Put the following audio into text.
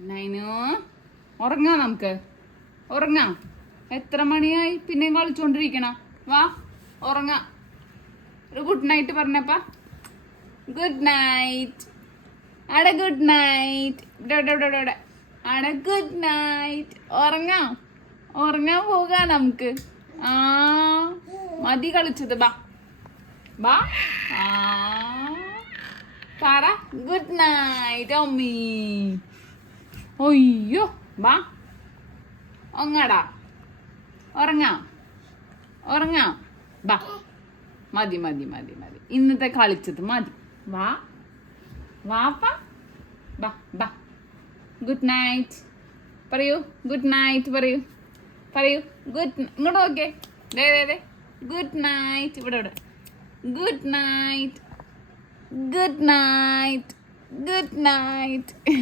നൈനു ഉറങ്ങാം നമുക്ക്. ഉറങ്ങാം. എത്ര മണിയായി? പിന്നെയും കളിച്ചോണ്ടിരിക്കണ. വാ ഉറങ്ങാം. ഒരു ഗുഡ് നൈറ്റ് പറഞ്ഞപ്പാ. ഗുഡ് നൈറ്റ് അട ഗുഡ് നൈറ്റ് ഇവിടെ ഇവിടെ ഇവിടെ അടെ ഗുഡ് നൈറ്റ് ഉറങ്ങാം. ഉറങ്ങാൻ പോകാം നമുക്ക്. ആ മതി കളിച്ചത്. ബാ. ബാ. ആ. പറ. ഗുഡ് നൈറ്റ് അമ്മീ. ഒയ്യോ വാ. ഒങ്ങടാ ഉറങ്ങാം. ഉറങ്ങാം. വാ. മതി മതി മതി മതി. ഇന്നത്തെ കളിച്ചത് മതി. വാ. വാപ്പ വാ. ഗുഡ് നൈറ്റ് പറയൂ. ഗുഡ് നൈറ്റ് പറയൂ. പറയൂ. ഗുഡ് ഇങ്ങോട്ട് നോക്കേ ദേ ദേ ദേ. ഗുഡ് നൈറ്റ് ഇവിടെ ഇവിടെ. Good night good night good night